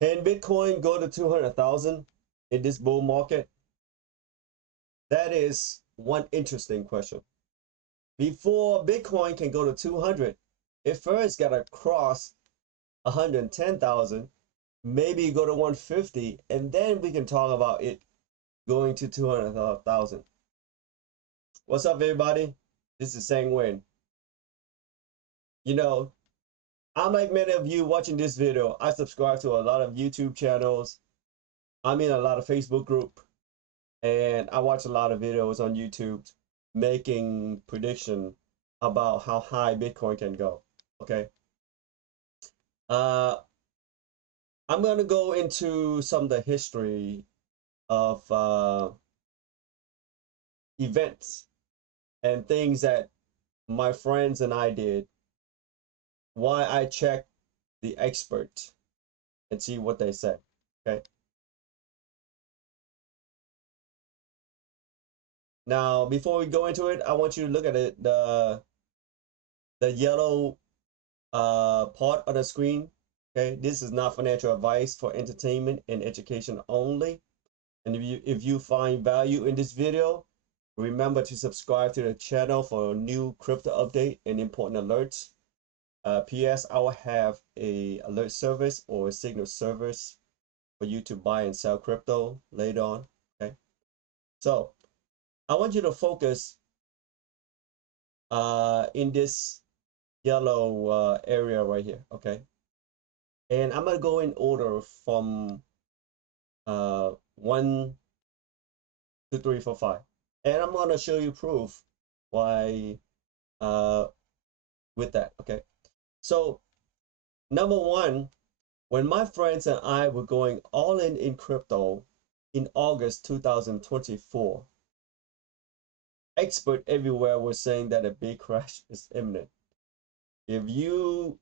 Can Bitcoin go to 200,000 in this bull market? That is one interesting question. Before Bitcoin can go to 200, it first got to cross 110,000, maybe go to 150, and then we can talk about it going to 200,000. What's up, everybody? This is Sang Wen. You know, I'm like many of you watching this video. I subscribe to a lot of YouTube channels. I'm in a lot of Facebook group, and I watch a lot of videos on YouTube making prediction about how high Bitcoin can go. Okay. I'm going to go into some of the history of events and things that my friends and I did, why I checked the expert and see what they said. Okay. Now, before we go into it, I want you to look at it, the yellow part of the screen. Okay, this is not financial advice, for entertainment and education only. And if you find value in this video, remember to subscribe to the channel for a new crypto update and important alerts. PS, I will have a alert service or a signal service for you to buy and sell crypto later on. Okay, so I want you to focus in this yellow area right here. Okay, and I'm gonna go in order from 1, 2, 3, 4, 5, and I'm gonna show you proof why with that. Okay, so number one, when my friends and I were going all in crypto in August 2024, experts everywhere were saying that a big crash is imminent. If you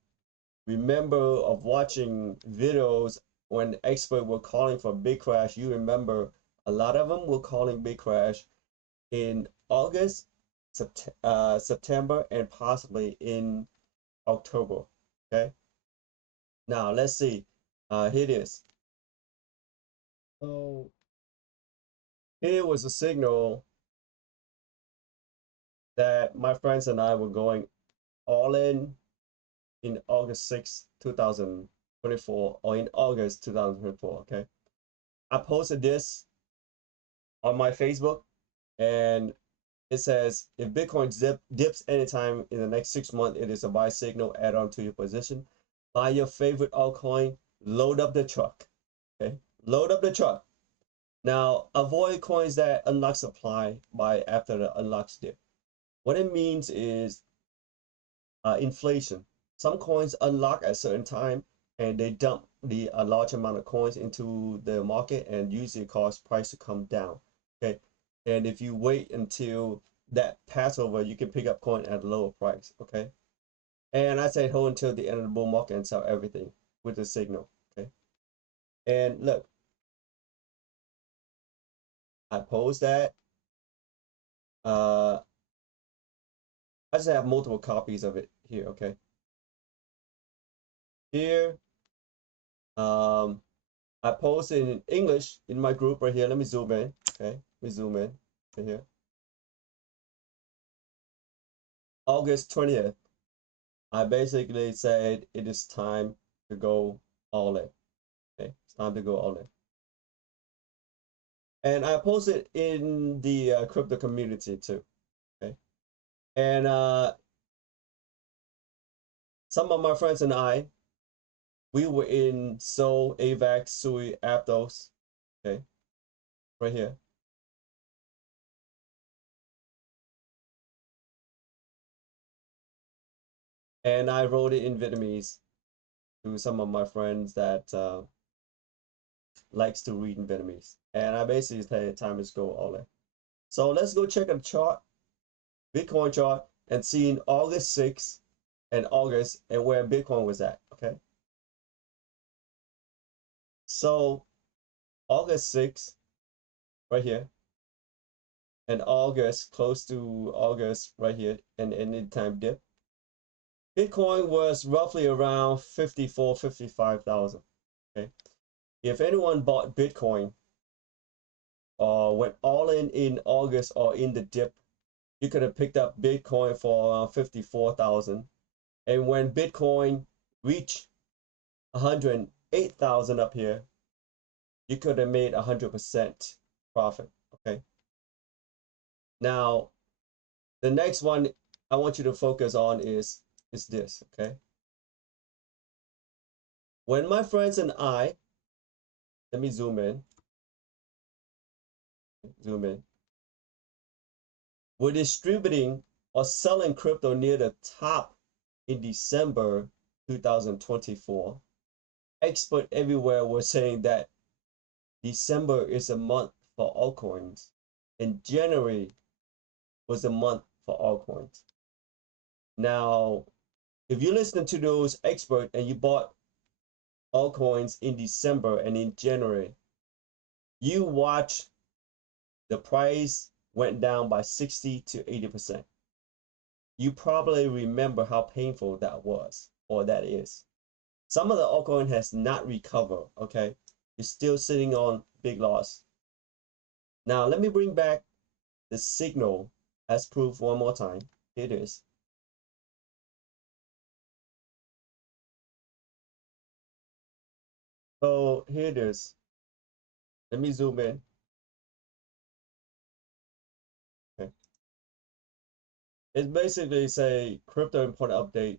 remember of watching videos when experts were calling for big crash, you remember a lot of them were calling big crash in August, September, and possibly in October. Okay. Now let's see. Here it is. So here was a signal that my friends and I were going all in August 6, 2024, or in August 2024. Okay. I posted this on my Facebook, and it says, if Bitcoin dips anytime in the next 6 months, it is a buy signal. Add on to your position. Buy your favorite altcoin. Load up the truck. Okay, load up the truck. Now, avoid coins that unlock supply by after the unlocks dip. What it means is inflation. Some coins unlock at a certain time, and they dump a large amount of coins into the market, and usually cause price to come down. Okay, and if you wait until that Passover, you can pick up coin at a lower price. Okay, and I say hold until the end of the bull market and sell everything with the signal. Okay, and look, I post that. I just have multiple copies of it here. Okay, here, I posted in English in my group right here. Let me zoom in. Okay, we zoom in right here. August 20th, I basically said it is time to go all in. Okay, it's time to go all in. And I posted in the crypto community too. Okay, and some of my friends and I, we were in Seoul, AVAX, Sui, Aptos. Okay, right here. And I wrote it in Vietnamese to some of my friends that likes to read in Vietnamese. And I basically said time is go all in. So let's go check a chart, Bitcoin chart, and see in August 6th and August and where Bitcoin was at. Okay. So August 6th, right here, and August, close to August, right here, and anytime dip. Bitcoin was roughly around 54, 55,000. Okay. If anyone bought Bitcoin or went all in August or in the dip, you could have picked up Bitcoin for around 54,000. And when Bitcoin reached 108,000 up here, you could have made 100% profit. Okay. Now, the next one I want you to focus on is this. Okay. When my friends and I, let me zoom in. We're distributing or selling crypto near the top in December 2024. Experts everywhere were saying that December is a month for altcoins, and January was a month for altcoins. Now, if you listen to those experts and you bought altcoins in December and in January, you watch the price went down by 60 to 80%. You probably remember how painful that was or that is. Some of the altcoin has not recovered, okay? It's still sitting on big loss. Now, let me bring back the signal as proof one more time. Here it is. So here it is. Let me zoom in. Okay. It's basically say crypto important update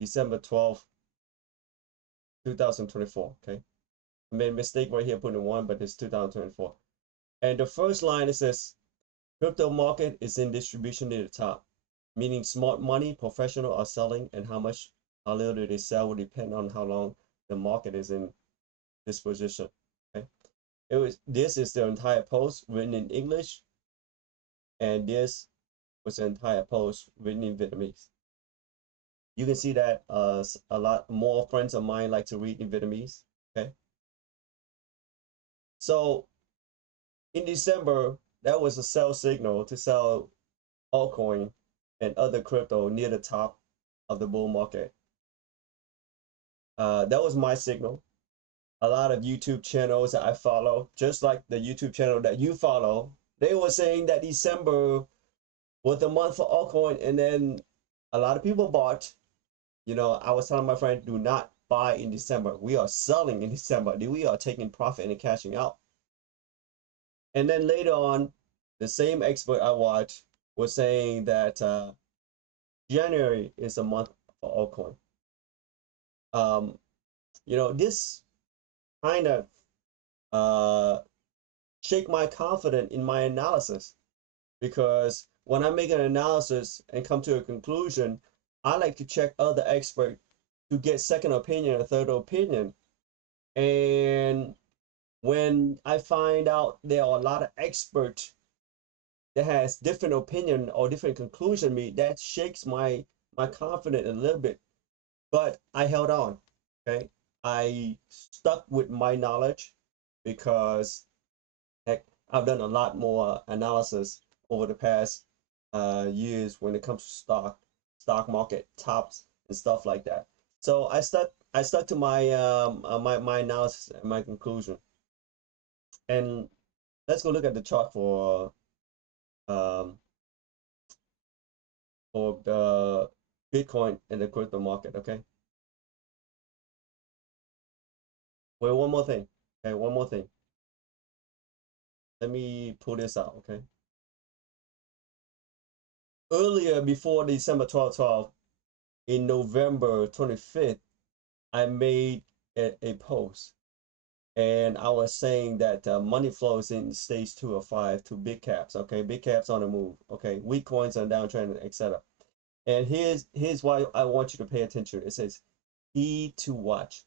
December 12th, 2024. Okay. I made a mistake right here putting 1, but it's 2024. And the first line it says crypto market is in distribution near the top, meaning smart money professional are selling, and how little they sell will depend on how long the market is in this position. Okay. This is the entire post written in English, and this was the entire post written in Vietnamese. You can see that a lot more friends of mine like to read in Vietnamese. Okay. So in December, that was a sell signal to sell altcoin and other crypto near the top of the bull market. That was my signal. A lot of YouTube channels that I follow, just like the YouTube channel that you follow, they were saying that December was the month for altcoin, and then a lot of people bought. You know, I was telling my friend, do not buy in December. We are selling in December. We are taking profit and cashing out. And then later on, the same expert I watched was saying that January is a month for altcoin. You know, this kind of shake my confidence in my analysis, because when I make an analysis and come to a conclusion, I like to check other experts to get second opinion or third opinion. And when I find out there are a lot of experts that has different opinion or different conclusion, me that shakes my confidence a little bit. But I held on. Okay, I stuck with my knowledge because heck, I've done a lot more analysis over the past years when it comes to stock market tops and stuff like that. So I stuck to my my analysis and my conclusion. And let's go look at the chart um, for the Bitcoin and the crypto market. Okay. Well, one more thing. Okay, one more thing. Let me pull this out. Okay. Earlier, before December 12, in November 25th, I made a post, and I was saying that money flows in stage 2 or 5 to big caps. Okay, big caps on the move. Okay, weak coins on downtrend, etc. And here's why I want you to pay attention. It says key to watch.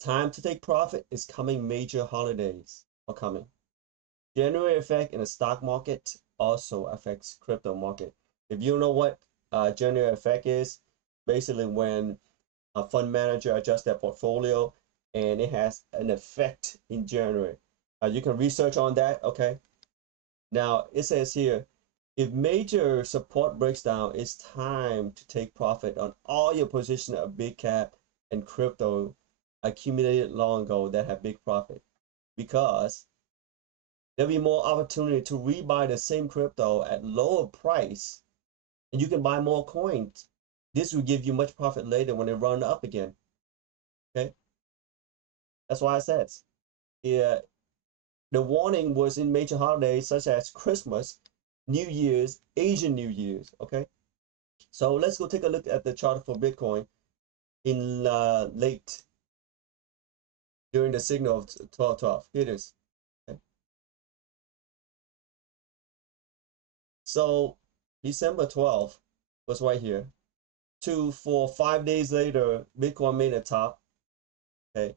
Time to take profit is coming. Major holidays are coming. January effect in the stock market also affects crypto market. If you know what January effect is, basically when a fund manager adjusts their portfolio and it has an effect in January. You can research on that. Okay. Now it says here, if major support breaks down, it's time to take profit on all your position of big cap and crypto accumulated long ago that have big profit, because there'll be more opportunity to rebuy the same crypto at lower price, and you can buy more coins. This will give you much profit later when they run up again. Okay, that's why I said, yeah, the warning was in major holidays such as Christmas, New Year's, Asian New Year's. Okay, so let's go take a look at the chart for Bitcoin in late during the signal of 1212. Here it is. Okay. So December 12th was right here. 2, 4, 5 days later, Bitcoin made a top. Okay,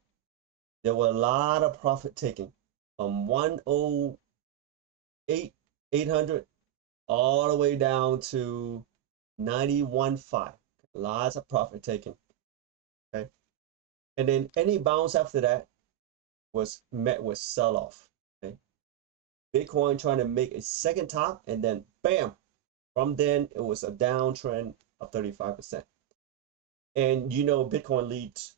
there were a lot of profit taking from 108, 800 all the way down to 91.5. Lots of profit taking. Okay, and then any bounce after that was met with sell-off. Okay, Bitcoin trying to make a second top, and then bam, from then it was a downtrend of 35%. And you know, Bitcoin leads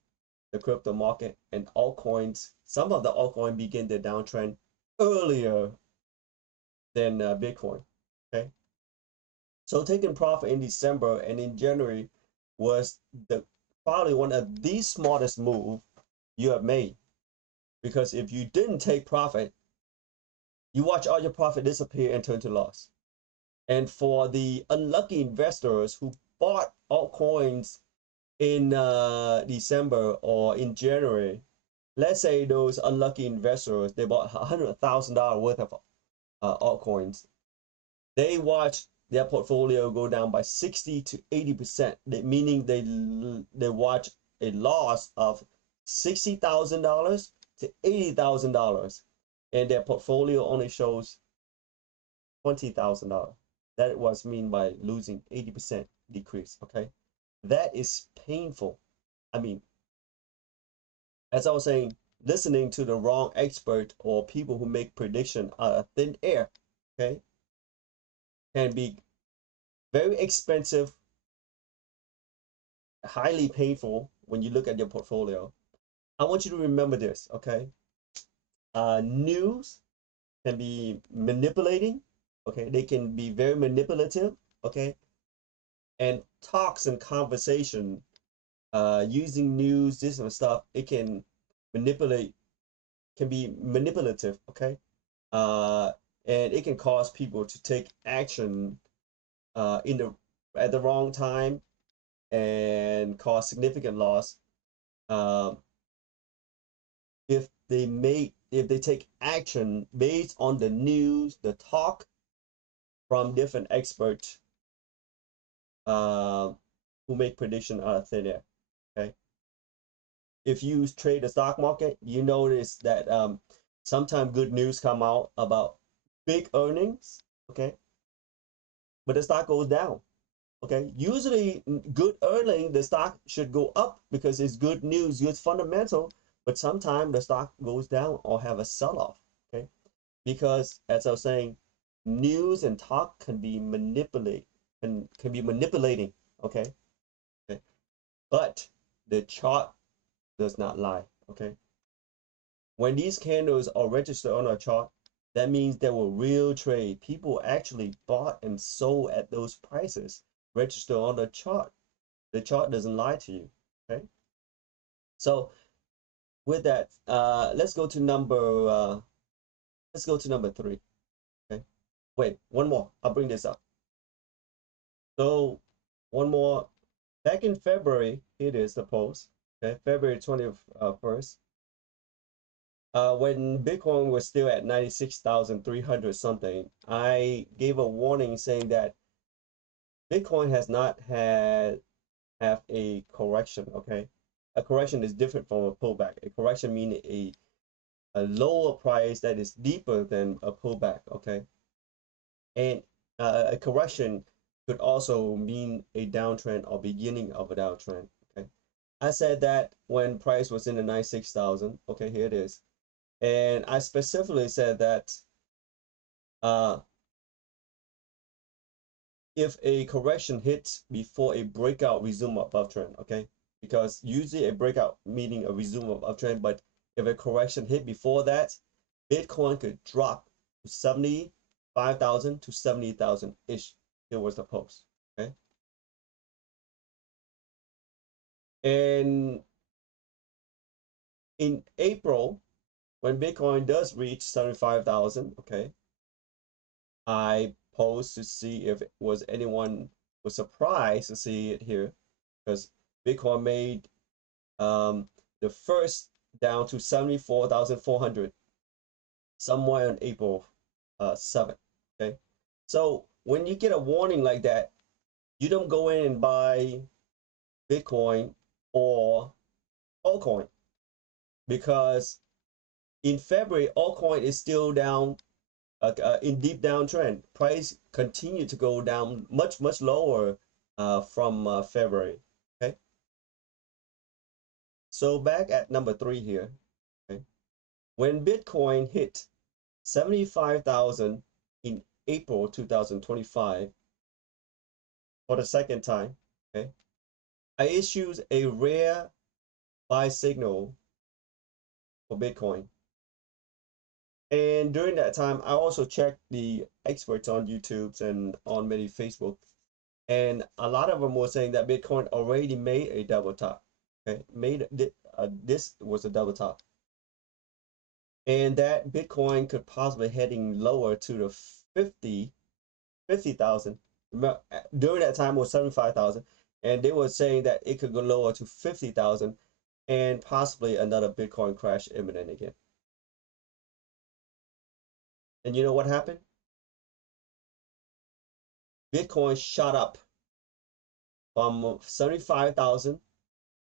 the crypto market, and altcoins, some of the altcoins begin their downtrend earlier than Bitcoin. Okay, so taking profit in December and in January was the probably one of the smartest move you have made, because if you didn't take profit, you watch all your profit disappear and turn to loss. And for the unlucky investors who bought altcoins in December or in January, let's say those unlucky investors, they bought $100,000 worth of altcoins. They watched their portfolio go down by 60 to 80%, meaning they watch a loss of $60,000 to $80,000, and their portfolio only shows $20,000. That was mean by losing 80% decrease. Okay, that is painful. I mean, as I was saying, listening to the wrong expert or people who make prediction out of thin air, okay, can be very expensive, highly painful when you look at your portfolio. I want you to remember this, okay? News can be manipulating, okay? They can be very manipulative, okay? And talks and conversation, using news, this and stuff, it can manipulate, can be manipulative, okay? And it can cause people to take action in the at the wrong time and cause significant loss. Um, if they take action based on the news, the talk from different experts uh, who make prediction out of thin air. Okay, if you trade the stock market, you notice that sometimes good news come out about big earnings. Okay, but the stock goes down. Okay, usually good earning, the stock should go up because it's good news, good fundamental, but sometimes the stock goes down or have a sell-off. Okay, because as I was saying, news and talk can be manipulate and can be manipulating. Okay, okay, but the chart does not lie. Okay, when these candles are registered on a chart, that means there were real trade. People actually bought and sold at those prices registered on the chart. The chart doesn't lie to you. Okay, so with that, let's go to number 3. Okay, wait, one more, I'll bring this up. So one more, back in February, it is the post, okay, February 21st, when Bitcoin was still at 96,300 something, I gave a warning saying that Bitcoin has not have a correction. Okay, a correction is different from a pullback. A correction meaning a lower price that is deeper than a pullback. Okay, and a correction could also mean a downtrend or beginning of a downtrend. Okay, I said that when price was in the 96,000. Okay, here it is, and I specifically said that uh, if a correction hits before a breakout resume above trend, okay, because usually a breakout meaning a resume of uptrend, but if a correction hit before that, Bitcoin could drop to 75,000 to 70,000 ish. Here was the post. Okay. And in April, when Bitcoin does reach 75,000, okay, I posed to see if anyone was surprised to see it here, because Bitcoin made the first down to 74,400 somewhere on April 7th. Okay, so when you get a warning like that, you don't go in and buy Bitcoin or altcoin, because in February altcoin is still down, in deep downtrend. Price continue to go down much lower from February. Okay, so back at number 3 here. Okay, when Bitcoin hit 75,000 in April 2025 for the second time, okay, I issued a rare buy signal for Bitcoin. And during that time, I also checked the experts on YouTube and on many Facebook, and a lot of them were saying that Bitcoin already made a double top. Okay, this was a double top, and that Bitcoin could possibly heading lower to the 50,000. During that time it was 75,000, and they were saying that it could go lower to 50,000, and possibly another Bitcoin crash imminent again. And you know what happened? Bitcoin shot up from 75,000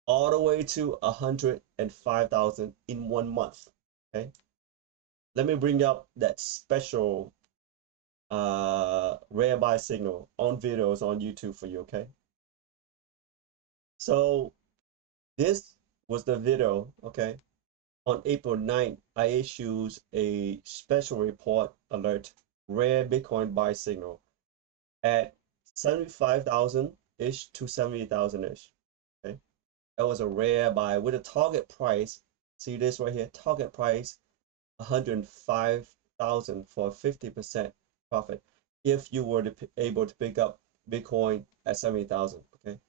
all the way to 105,000 in 1 month. Okay, let me bring up that special rare buy signal on videos on YouTube for you. Okay, so this was the video. Okay, on April 9th, I issued a special report alert rare Bitcoin buy signal at 75,000 ish to 70,000 ish. Okay, that was a rare buy with a target price. See this right here, target price 105,000 for a 50% profit if you were able to pick up Bitcoin at 70,000. Okay,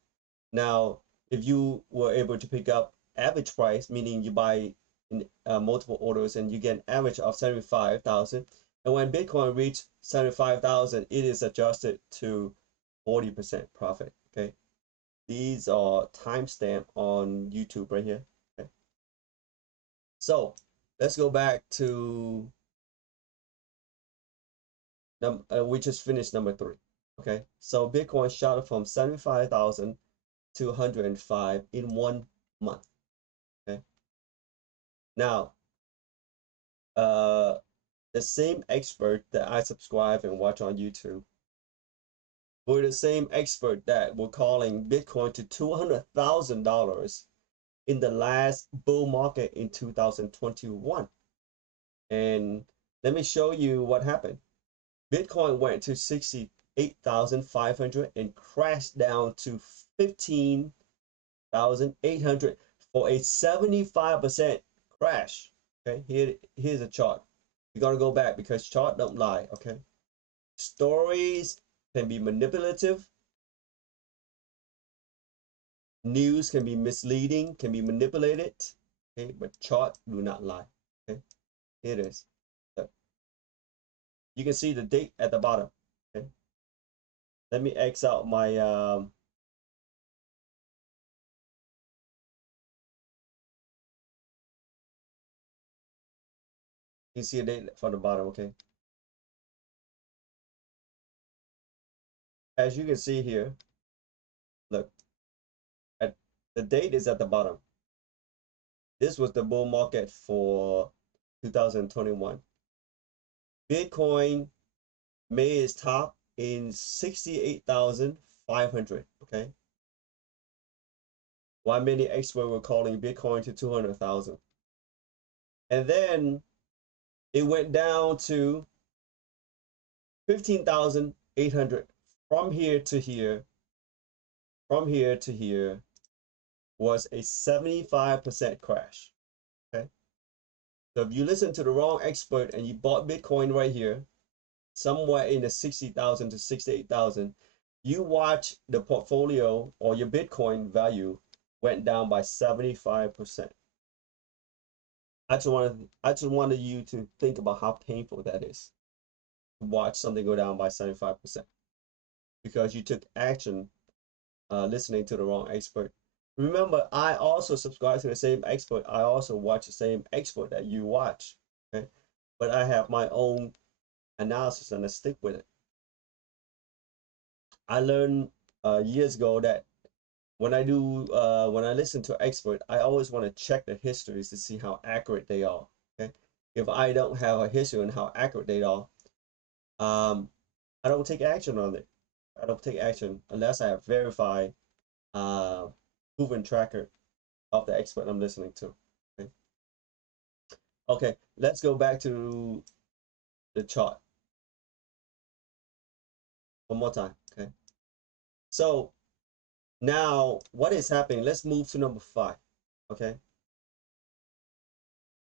now if you were able to pick up average price, meaning you buy in multiple orders and you get an average of 75,000, and when Bitcoin reached 75,000, it is adjusted to 40% profit. Okay, these are timestamp on YouTube right here. Okay, so let's go back to we just finished number 3. Okay, so Bitcoin shot from 75,000 to 105 in 1 month. Okay, now the same expert that I subscribe and watch on YouTube were the same expert that were calling Bitcoin to $200,000 in the last bull market in 2021. And let me show you what happened. Bitcoin went to 68,500 and crashed down to 15,800 for a 75% crash. Okay, here's a chart. You gotta go back because chart don't lie. Okay, stories can be manipulative, news can be misleading, can be manipulated. Okay, but chart do not lie. Okay, here it is. Look. You can see the date at the bottom. Okay, let me X out my you see a date from the bottom. Okay, as you can see here, look, at the date is at the bottom. This was the bull market for 2021. Bitcoin made its top in 68,500. Okay, why many experts were calling Bitcoin to 200,000, and then it went down to 15,800 from here to here, from here to here, was a 75% crash. Okay. So if you listen to the wrong expert and you bought Bitcoin right here, somewhere in the 60,000 to 68,000, you watch the portfolio or your Bitcoin value went down by 75%. I just wanted you to think about how painful that is to watch something go down by 75% because you took action listening to the wrong expert. Remember, I also subscribe to the same expert. I also watch the same expert that you watch. Okay, but I have my own analysis and I stick with it. I learned years ago that when I listen to expert, I always want to check the histories to see how accurate they are. Okay, if I don't have a history on how accurate they are, I don't take action on it. I don't take action unless I have verified, uh, proven tracker of the expert I'm listening to. Okay, okay, let's go back to the chart one more time. Okay, so now what is happening? Let's move to number 5. Okay,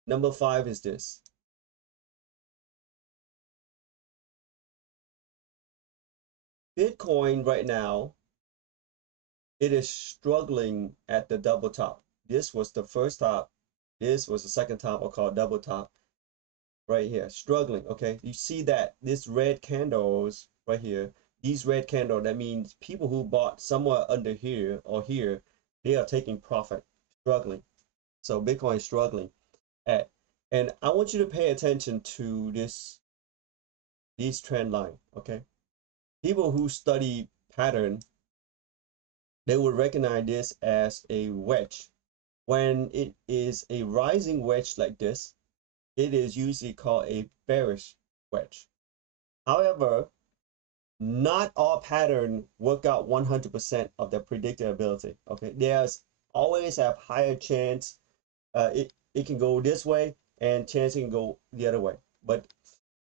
number 5 is this. Bitcoin right now, it is struggling at the double top. This was the first top. This was the second top, or called double top right here, struggling. Okay, you see that this red candles right here, these red candle, that means people who bought somewhere under here or here, they are taking profit, struggling. So Bitcoin is struggling at, and I want you to pay attention to this trend line. Okay, people who study pattern, they would recognize this as a wedge. When it is a rising wedge like this, it is usually called a bearish wedge. However, not all pattern work out 100% of their predictability. Okay, there's always have higher chance. It can go this way and chance it can go the other way. But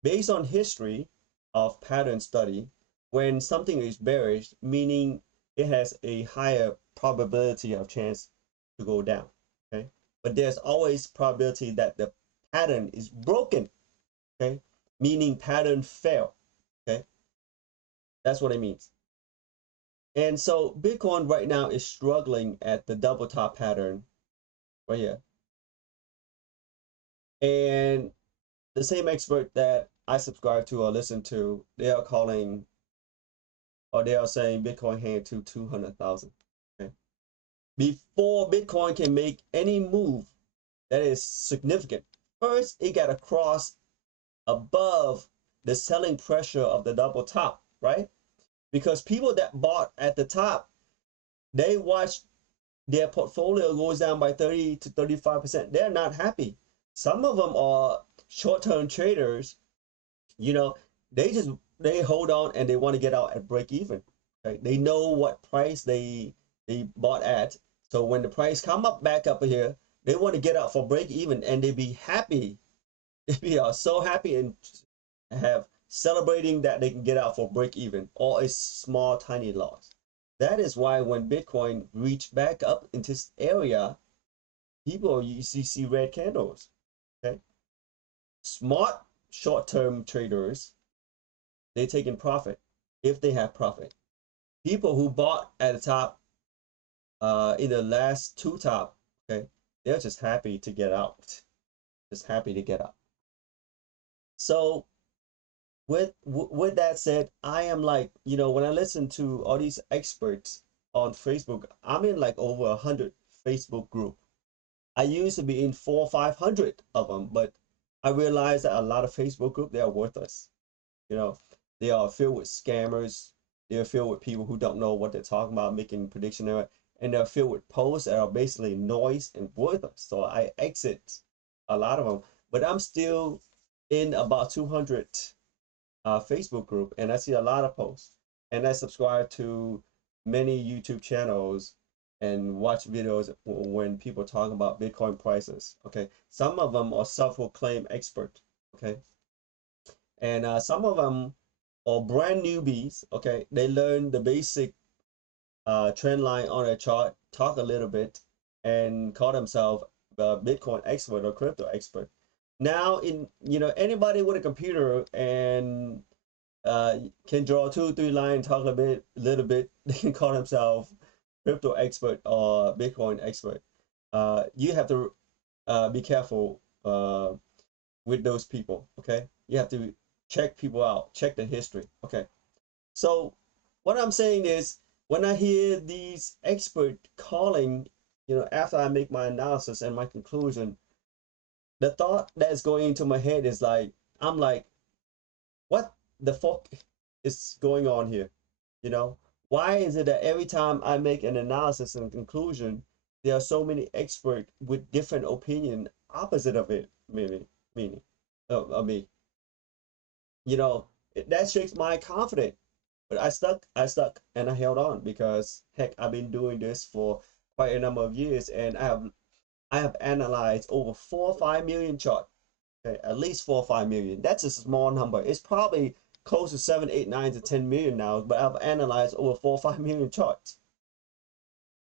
based on history of pattern study, when something is bearish, meaning it has a higher probability of chance to go down. Okay, but there's always probability that the pattern is broken. Okay, meaning pattern fail. Okay, that's what it means. And so Bitcoin right now is struggling at the double top pattern right here. And the same expert that I subscribe to or listen to, they are calling, or they are saying Bitcoin heading to 200,000. Okay. Before Bitcoin can make any move that is significant, first it got to cross above the selling pressure of the double top, right? Because people that bought at the top, they watched their portfolio goes down by 30 to 35%. They're not happy. Some of them are short-term traders, you know, they hold on and they want to get out at break even. Right? They know what price they bought at. So when the price come up back up here, they want to get out for break even and they be happy. They are so happy and have celebrating that they can get out for break even or a small tiny loss. That is why when Bitcoin reached back up into this area, people usually see red candles. Okay, smart short-term traders, they taking profit if they have profit. People who bought at the top, in the last two top, okay, they're just happy to get out, just happy to get out. So with that said, I am like, when I listen to all these experts on Facebook, I'm in like over 100 Facebook group. I used to be in 400 or 500 of them, but I realized that a lot of Facebook group, they are worthless. You know, they are filled with scammers. They're filled with people who don't know what they're talking about, making prediction error, and they're filled with posts that are basically noise and worthless. So I exit a lot of them, but I'm still in about 200 Facebook group, and I see a lot of posts, and I subscribe to many YouTube channels and watch videos when people talk about Bitcoin prices. Okay, some of them are self-proclaimed expert. Okay, and some of them are brand newbies. Okay, they learn the basic trend line on a chart, talk a little bit, and call themselves a Bitcoin expert or crypto expert. Now, anybody with a computer and can draw 2 or 3 lines, talk little bit, they can call themselves crypto expert or Bitcoin expert. You have to be careful with those people. Okay, you have to check people out, check the history. Okay, so what I'm saying is, when I hear these experts calling, after I make my analysis and my conclusion, the thought that's going into my head is like, I'm like, what the fuck is going on here? You know, why is it that every time I make an analysis and conclusion, there are so many experts with different opinion opposite of it, meaning of me? That shakes my confidence. But I stuck, and I held on because heck, I've been doing this for quite a number of years, and I have analyzed over 4 or 5 million charts. Okay, at least 4 or 5 million. That's a small number. It's probably close to 7, 8, 9 to 10 million now, but I've analyzed over 4 or 5 million charts.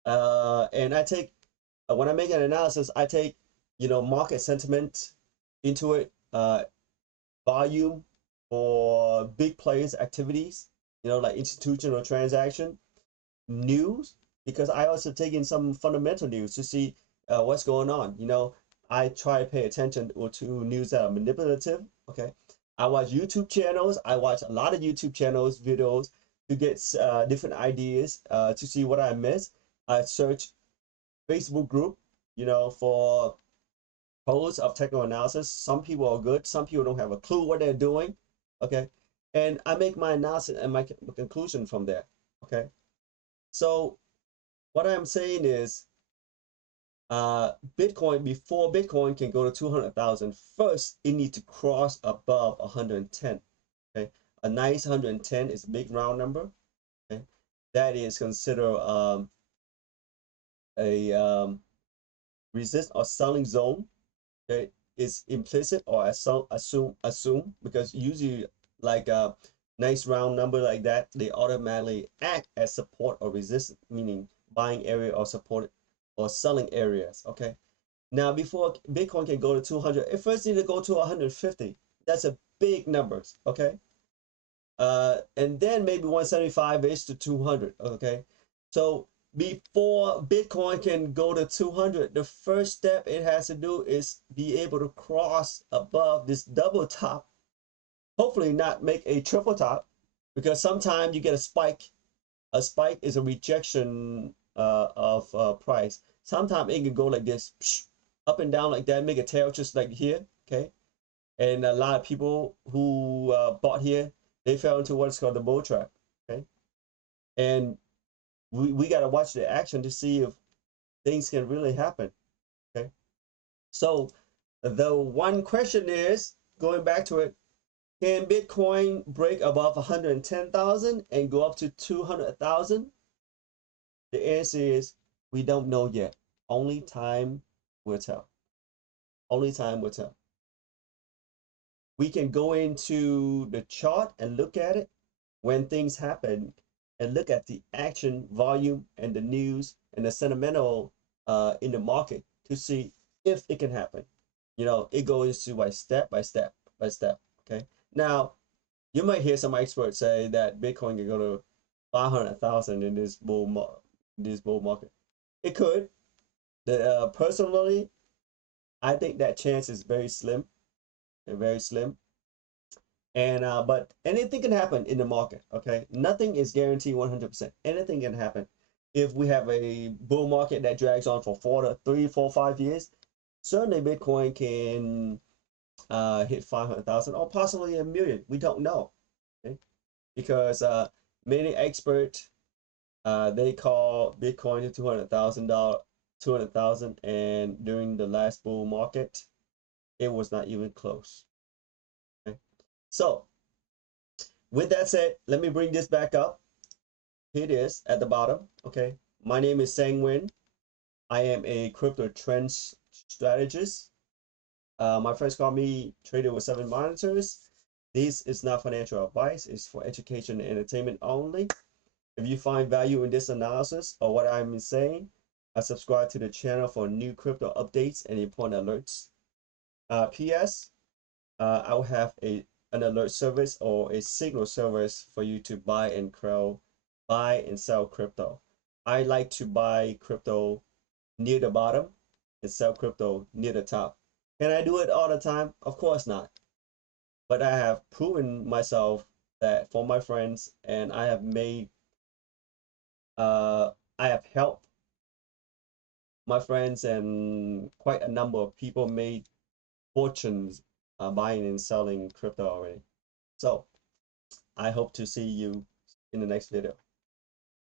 And I take when I make an analysis, I take market sentiment into it, volume for big players' activities, like institutional transaction, news, because I also take in some fundamental news to see what's going on. I try to pay attention to news that are manipulative. Okay, I watch YouTube channels. I watch a lot of YouTube channels videos to get different ideas to see what I miss. I search Facebook group, for posts of technical analysis. Some people are good. Some people don't have a clue what they're doing. Okay, and I make my analysis and my conclusion from there. Okay, so what I'm saying is, Bitcoin, before Bitcoin can go to 200,000, first it needs to cross above 110. Okay, a nice 110 is a big round number. Okay, that is considered a resist or selling zone. Okay, is implicit or assume, because usually, like a nice round number like that, they automatically act as support or resistance, meaning buying area or support or selling areas. Okay, now before Bitcoin can go to 200, it first needs to go to 150. That's a big numbers. Okay, and then maybe 175 ish to 200. Okay, so before Bitcoin can go to 200, the first step it has to do is be able to cross above this double top. Hopefully not make a triple top, because sometimes you get a spike. A spike is a rejection of price. Sometimes it can go like this, up and down like that, make a tail just like here. Okay, and a lot of people who bought here, they fell into what's called the bull trap. Okay, and we got to watch the action to see if things can really happen. Okay, so the one question is, going back to it, can Bitcoin break above 110,000 and go up to 200,000? The answer is, we don't know yet. Only time will tell. Only time will tell. We can go into the chart and look at it when things happen, and look at the action volume and the news and the sentimental in the market to see if it can happen. It goes to by step by step by step. Okay, now you might hear some experts say that Bitcoin can go to 500,000 in this bull market. It could. Personally, I think that chance is very slim, very slim. And but anything can happen in the market. Okay, nothing is guaranteed 100%. Anything can happen. If we have a bull market that drags on for 3, 4, 5 years, certainly Bitcoin can hit 500,000 or possibly a million. We don't know. Okay, because many experts they call Bitcoin to $200,000, 200,000, and during the last bull market, it was not even close. Okay, so with that said, let me bring this back up. Here it is at the bottom. Okay, my name is Sang Nguyen. I am a crypto trend strategist. My friends call me Trader with 7 Monitors. This is not financial advice. It's for education and entertainment only. If you find value in this analysis or what I'm saying, Subscribe to the channel for new crypto updates and important alerts. PS, I will have an alert service or a signal service for you to buy and sell crypto. I like to buy crypto near the bottom and sell crypto near the top. Can I do it all the time? Of course not. But I have proven myself that for my friends, and I have helped my friends, and quite a number of people made fortunes buying and selling crypto already. So I hope to see you in the next video.